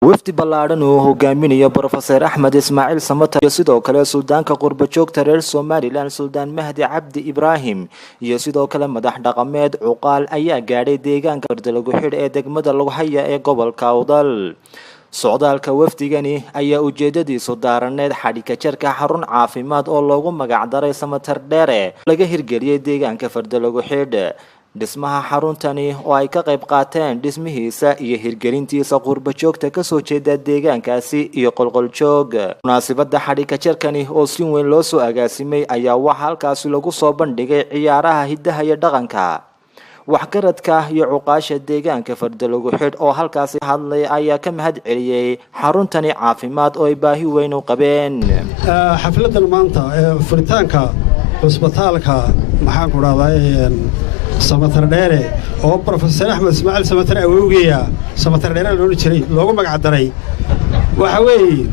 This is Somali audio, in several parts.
wafdi ballaaran oo hogaaminaya Professor Axmed Ismaaciil Samatar iyo sidoo kale Suldaanka Qurbo-joogta reer Somaliland Suldaan Mahdi Cabdi Ibraahim iyo sidoo kale madax dhaqameed cuqaal ayaa gaadhay deegaanka Bardalagu Xidh ee degmada Lagu Haya ee gobolka Awdal. socdaalka wafdigani ayaa ujeedadiisu daaraneed xadhigga jarka xarun caafimaad oo loogu magac daray Samatar Dheere laga hirgeliyay deegaanka Bardalagu Xidh. dhismaha xaruntani oo ay ka qayb qaateen dhismihiisa iyo hirgelintiisa Qurbo-joogta ka soo jeeda deegaankaasi iyo qolqoljoog. munaasabada xadhigga jarkani oo si weyn loo soo agaasimay ayaa waxa halkaas lagu soo bandhigay ciyaaraha hidaha iyo dhaqanka. waxgaradka iyo cuqaasha deegaanka Bardalagu Xidh oo halkaas hadlay ayaa ka mahad celiyay xaruntani caafimaad oo ay baahi weyn u qabeen. xafladan maanta furitaanka cusbitaalka maxaan ku raadayeen Samatar Dheere oo Professor Axmed Ismaaciil Samatar awowgeeya Samatar Dheere loo jiray loogu magac daray waxa weeye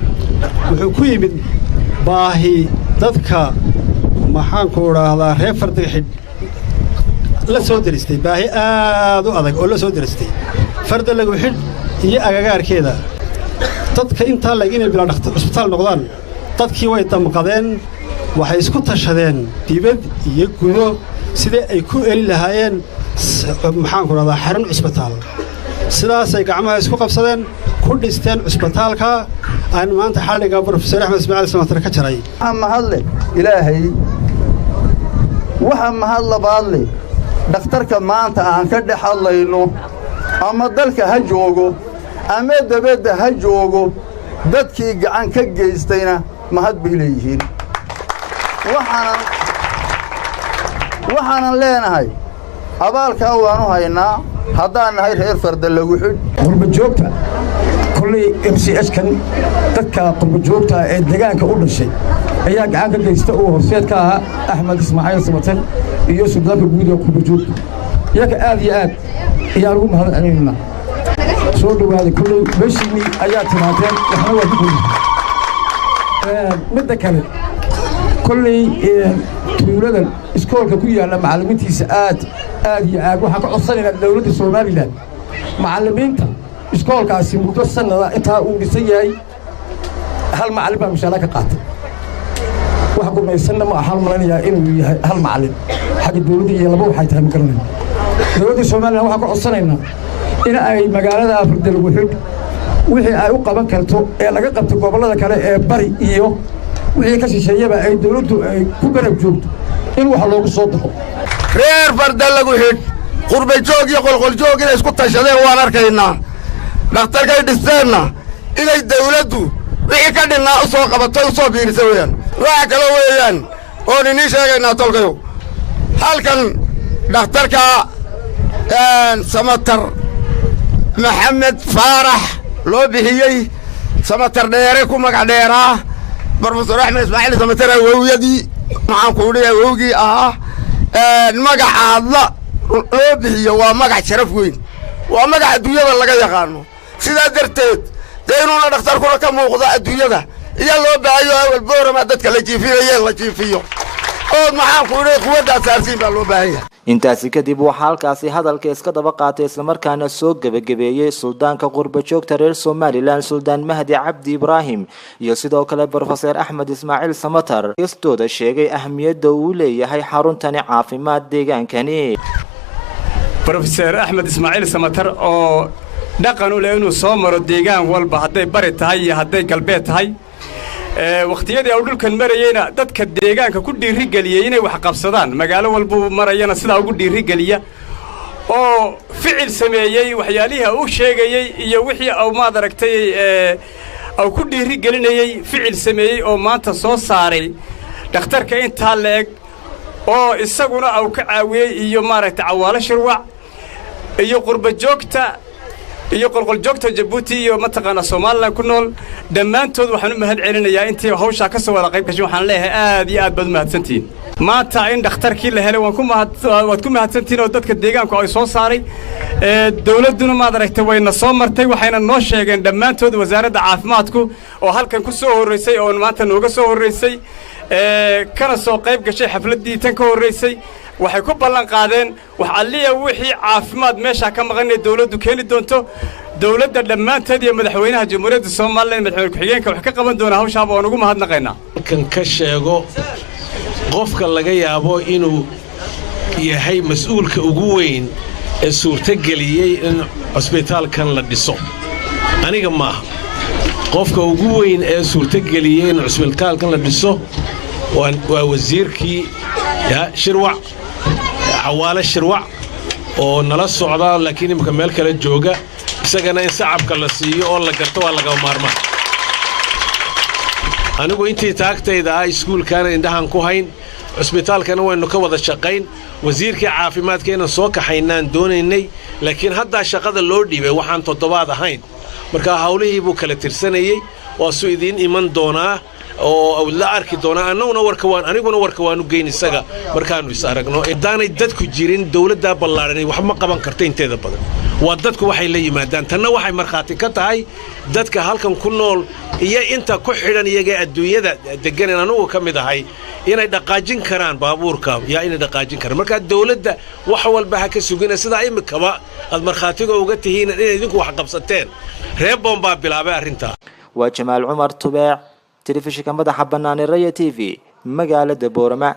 wuxuu ku yimid baahi dadka maxaan ku raahdaa reer Bardalagu Xidh la soo diristay baahi aad u adag oo la soo diristay Bardalagu Xidh iyo agagaarkeeda dadka inta la inay bilaa dhakhtar cusbitaal noqdaan dadkii way damqadeen waxay isku tashadeen dibad iyo gudo sidee ay ku eli lahaayeen maxaan ku raahdaa xarun cusbitaal sidaas ay gacmaha isku qabsadeen ku dhisteen cusbitaalka aan maanta xalliga Professor Axmed Ismaaciil Samatar ka jaray mahadle ilaahay waxa mahadla baadle dhakhtarka maanta aan ka dhex hadlayno ama dalka ha joogo ama dabadda ha joogo dadkii gacan ka geystayna mahad bay leeyihiin waxaanan leenahay abaalkaa waanu haynaa haddaan nahay reer Bardalagu Xidh. Qurbo-joogta kolley MCH-kan dadka qurbo-joogta ee deegaanka u dhashay ayaa gacan ka geysta oo horseed ka ahaa Axmed Ismaaciil Samatar iyo Suldaanka guud ee Qurbo-joogta iyaga aad iyo aad ayaa ugu mahad celinaynaa soo dhawaaday kolley meeshii ayaa timaadeen waxna waa ku kulmay midda kale kolley tuuladan iskoolka ku yaala macallimiintiisa aad iyo aad waxaan ka codsanaynaa dawladda Somaliland macallimiinta iskoolkaasi muddo sanada intaa uu dhisan yahay hal macallin baa mushaara ka qaatay waxa gumaysanna ma hal malanayaa inuu yahay hal macallin xagga dawladda iyo laba waxay tahay magaranayna dawladda Somaliland waxaan ka codsanaynaa in ay magaalada Bardalagu Xidh wixii ay u qaban karto ee laga qabto gobollada kale ee bari iyo wixii ka shisheeyaba ay dawladdu ay ku garab joogto in wax loogu soo daro reer Bardalagu Xidh Qurbo-joog iyo qolqoljoog inay isku tashadeen waan arkaynaa dhakhtarkay dhisteenna inay dawladdu wixii ka dhinnaa u soo qabatay u soo biirisa weeyaan waxa kale weeyaan oo ninii sheegaynaa tolkayo halkan dhakhtarka Samatar Maxamed Faarax loo bixiyey Samatar Dheere ku magac dheeraa Professor Axmed Ismaaciil Samatar awowgii maxaan ku dhigay awowgii ahaa magacaadla loo bixiyo waa magac sharaf weyn waa magac adduunyada laga yaqaano sidaa darteed deeynuna dhakhtarkuna ka muuqda adduunyada iyo loo baahayo awal boorama dadka la jiifiyo oo maxaan ku dhigay quwadda saarsiin baa loo baahanyahay. intaasi kadib waxaa halkaasi hadalka iska daba qaatay isla markaana soo gabagabeeyay Suldaanka Qurbo-joogta reer Somaliland Suldaan Mahdi Cabdi Ibraahim iyo sidoo kale Professor Axmed Ismaaciil Samatar istooda sheegay ahmiyadda uu leeyahay xaruntani caafimaad deegaankani. Professor Axmed Ismaaciil Samatar oo dhaqan u leh inuu soo maro deegaan walba hadday bari tahay iyo hadday galbeed tahay waqtiyadii uu dhulkan marayayna dadka deegaanka ku dhiirigeliyay inay wax qabsadaan magaalo walba marayana sidaa ugu dhiirigeliya oo ficil sameeyay waxyaalihi uu sheegayay iyo wixii uu maad aragtay uu ku dhiirigelinayay ficil sameeyay oo maanta soo saaray dhakhtarka inta leeg oo isaguna uu ka caawiyay iyo maaragtay cawaalo shirwac iyo Qurbo-joogta iyo qolqoljoogta Djibouti iyo mataqaana Soomaaliland ku nool dhammaantood waxaan u mahad celinayaa intii hawsha ka soo wada qayb gashay waxaan leeyahay aad iyo aad baad mahadsantiin maanta in dhakhtarkii la helay waad ku mahadsantiin oo dadka deegaanku ay soo saaray dawladduna maad aragtay wayna soo martay waxayna noo sheegeen dhammaantood wasaaradda caafimaadku oo halkan ku soo horeysay oo maanta nooga soo horeysay kana soo qayb gashay xafladii tan ka horeysay waxay ku ballan qaadeen wax alliya wixii caafimaad meesha ka maqan ee dawladdu keeni doonto dawladda dhammaanteed iyo madaxweynaha jamhuuriyadda Soomaaliland madaxweyne ku-xigeenka wax ka qaban doona hawshaaba oo ugu mahadnaqaynaa kan ka sheego qofka laga yaabo inuu yahay mas'uulka ugu weyn ee suurtageliyay in cusbitaalkan la dhiso aniga ma qofka ugu weyn ee suurtageliyay in cusbitaalkan la dhiso waa wasiirkii shirwac xawaale shirwac oo nala socda laakiin imka meel kale jooga isagana in shacabka la siiyo oo la garto waa laga maarmaa anigu intii taagtayda iskuulkana indhahan ku hayn cusbitaalkana waynu ka wada shaqayn wasiirkii caafimaadkeena soo kaxaynaan doonaynay laakiin hadda shaqada loo dhiibay waxaan toddobaad ahayn marka hawlihii buu kala tirsanayay waa soo idin iman doonaa oo la arki doonaa aniguna warka waan u geyn isaga markaanu is aragno idaanay dadku jirin dawladda ballaaran wax ma qaban karto inteeda badan waa dadku waxay la yimaadaan tanna waxay marxaati ka tahay dadka halkan ku nool iyo inta ku xidhan iyaga adduunyada degan anagu ka mid ahay inay dhaqaajin karaan baabuurka inay dhaqaajin karaan marka dawladda wax walba ha ka sugina sida imikaba ad marxaatiga uga tihiin in idinku wax qabsateen reebon baa bilaabay arinta waa Jamaal Umar Tubeec telefishinka madaxa bannaan ee Raya TV magaalada Boorama